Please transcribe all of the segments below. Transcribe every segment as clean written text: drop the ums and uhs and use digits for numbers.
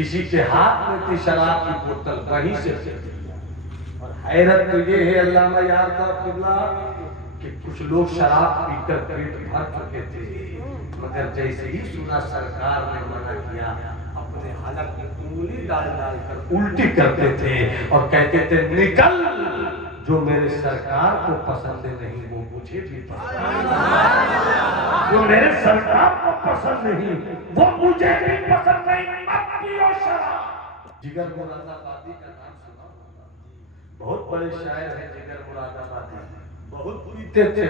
کسی کے ہاتھ میں تھی شراب کی بوتل وہیں سے اور حیرت تو یہ ہے علامہ یار کا قبلہ کہ کچھ لوگ شراب پی کر پیٹ بھر چکے تھے، مگر جیسے ہی سنا سرکار نے منع کیا اپنے حلق میں انگلی ڈال ڈال کر الٹی کرتے تھے اور کہتے تھے نکل، جو میرے سرکار کو پسند نہیں وہ مجھے بھی پسند، جو میرے سرکار کو پسند نہیں وہ مجھے بھی پسند نہیں، مت پیو شراب۔ جگر مراد آبادی کا نام سنا ہوگا، بہت بڑے شاعر ہیں جگر مراد آبادی، بہت پیتے تھے،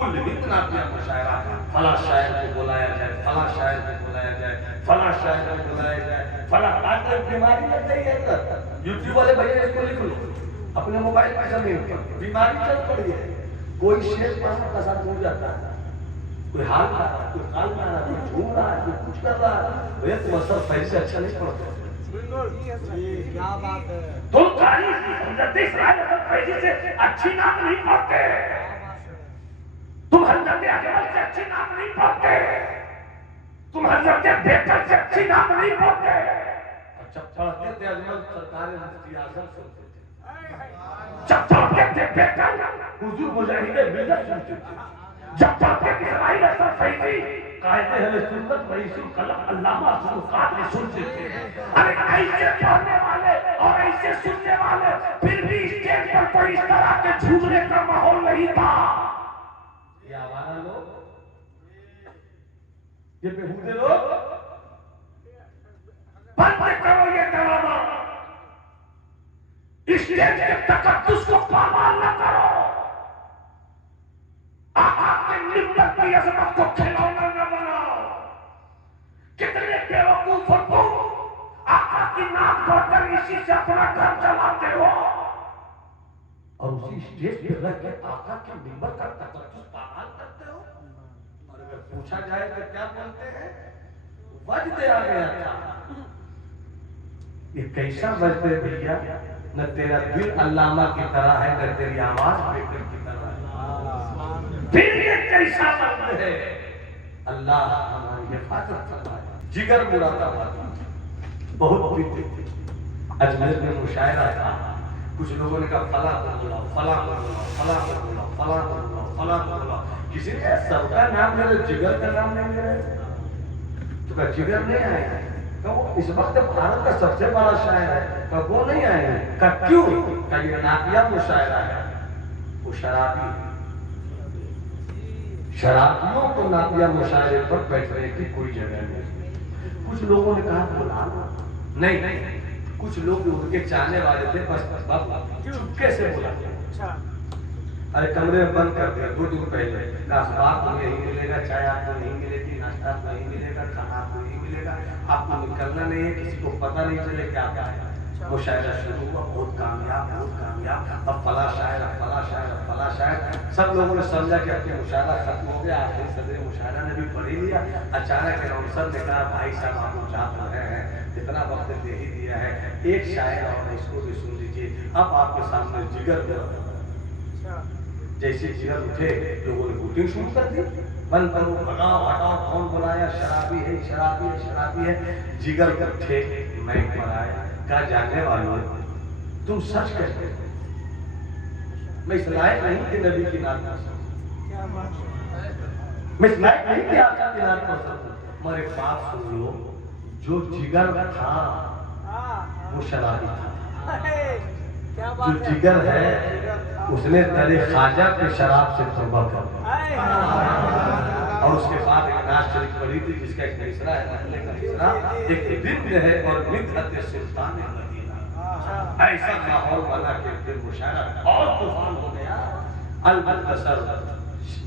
اتنا کیا مشاعرہ، فلاں شاعر کو بلایا جائے، فلاں شاعر کو بلایا جائے، فلاں شاعر کو بلایا جائے، فلاں آج تک بیماری لگ گئی ہے، یوٹیوب والے بھیا اس کو لکھ لو اپنے موبائل پر زمین پر، بیماری چل پڑی ہے، کوئی شیر پڑھنے کا ساتھ ہو جاتا ہے، کوئی حال کر رہا ہے، کوئی قال کر رہا ہے، کوئی جھوم رہا ہے، کوئی کچھ کر رہا ہے، بھیا تم اثر پہلے سے اچھا نہیں پڑھتے، کیا بات ہے، تم تاریخ حضرت اسرائیل اثر فیضی سے اچھی نام نہیں پڑھتے، تم حضرت اجمل سے اچھی نام نہیں پڑھتے، تم حضرت بیکر سے اچھی نام نہیں پڑھتے، اچھا پڑھتے تھے اجمل سرکار مفتی اعظم سنتے تھے، جب پڑھتے تھے بیکر حضور مجاہد ملت سنتے تھے، جب پڑھتے تھے اسرائیل اثر فیضی قائد اہل سنت رئیس القلم علامہ عبد القادری سنتے تھے، ارے ایسے پڑھنے والے اور ایسے سننے والے پھر بھی اسٹیج پر کوئی اس طرح کے جھومنے کا ماحول نہیں تھا، یہ آوارہ لوگ، یہ بےہودے لوگ، بند کرو یہ ڈرامہ، اسٹیج کے تقدس کو پامال نہ کرو، آقا کے ممبر کی عظمت کو کھلونا نہ بناؤ، کتنے بیوقوف ہو تم، آقا کی نام پڑھ کر اسی سے اپنا گھر چلاتے ہو اور اسی اسٹیج پہ رہ کے آقا کے ممبر کا تقدس پامال کرتے ہو، اور اگر پوچھا جائے کہ کیا بولتے ہیں وجد آ گیا تھا، یہ کیسا وجد ہے بھیا، نہ تیرا دل علامہ کی طرح ہے نہ تیری آواز بیکر کی طرح ہے، پھر یہ کیسا وجد ہے، اللہ ہماری حفاظت فرمائے۔ جگر مراد آبادی بہت پیتے تھے، اجمیر میں مشاعرہ تھا، کچھ لوگوں نے کہا فلاں کو بلاؤ، فلاں کو بلاؤ، فلاں کو بلاؤ، فلاں کو بلاؤ، فلاں کو بلاؤ، کسی نے سب کا نام لے رہے، جگر کا نام نہیں لے رہے، تو کہا جگر نہیں آئے گا، کہا وہ اس وقت بھارت کا سب سے بڑا شاعر ہے، کہا وہ نہیں آئے گا، کہا کیوں، کہا یہ ناقیہ مشاعرہ ہے، وہ شرابی ہے، شرابیوں کو ناقیہ مشاعرے پر بیٹھنے کی کوئی جگہ نہیں، کچھ لوگوں نے کہا بلا نہیں، کچھ لوگ ان کے چاہنے والے تھے، بس چپکے سے بلا، ارے کمرے میں بند کر دیا 2 دن پہلے، اخبار کو یہی ملے گا، چائے آپ کو نہیں ملے گی، ناشتہ آپ کو نہیں ملے گا، کھانا آپ کو نہیں ملے گا، آپ کو نکلنا نہیں ہے، کسی کو پتہ نہیں چلے کیا ہے، مشاعرہ شروع ہوا، بہت کامیاب، اب فلاں شاعر، اب فلاں شاعر، اب فلاں شاعر، سب لوگوں نے سمجھا کہ اب مشاعرہ ختم ہو گیا، آخری صدر مشاعرہ نے بھی پڑھ ہی لیا، اچانک اناؤنسر نے کہا بھائی صاحب آپ کو چاہ رہے ہیں، اتنا وقت دے ہی دیا ہے، ایک شاعر اور اس کو بھی سن لیجیے، اب آپ کے سامنے جگر جیسے جگر اٹھے لوگوں نے ووٹنگ شروع کر دی، بند کرو، ہٹاؤ ہٹاؤ، کون بلایا، شرابی ہے شرابی ہے شرابی ہے، جگر اٹھے مائک پر آیا، کہا جاننے والوں تم سچ کہتے ہو، میں اس لائق نہیں کہ نبی کی نعت پڑھ سکوں، میں اس لائق نہیں کہ آقا کی نعت پڑھ سکوں، مگر ایک بات سن لو، جو جگر تھا وہ شرابی تھا، جو جگر ہے اس نے در خواجہ کے شراب سے توبہ کر دی، اور اس کے بعد ایک نعت شریف پڑھی تھی جس کا ایک مصرع ہے، نقل کا مصرع، ایک دن ہے اور مدحت سلطان مدینہ، ایسا ماحول بنا کہ پھر مشاعرہ اور طوفان ہو گیا، المختصر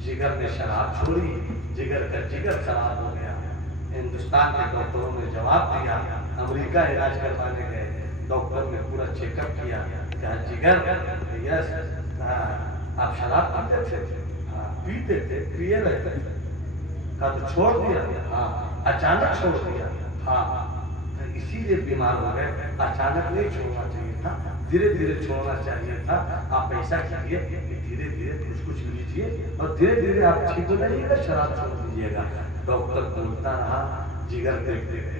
جگر نے شراب چھوڑی، جگر کا جگر شراب ہو گیا، ہندوستان کے ڈاکٹروں نے جواب دیا، امریکہ علاج کروانے گئے، ڈاکٹر نے پورا چیک اپ کیا، کہا جگر یس، آپ شراب پیتے تھے، پیتے تھے، پیے رہتے تھے، کہا تو چھوڑ دیا، ہاں، اچانک چھوڑ دیا، ہاں، اسی لیے بیمار ہو گئے، اچانک نہیں چھوڑنا چاہیے تھا، دھیرے دھیرے چھوڑنا چاہیے تھا، آپ ایسا کیجیے کہ دھیرے دھیرے کچھ لیجیے اور دھیرے دھیرے آپ ٹھیک ہو جائیے گا، شراب چھوڑ دیجیے گا، ڈاکٹر بولتا رہا، جگر دیکھتے تھے،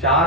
4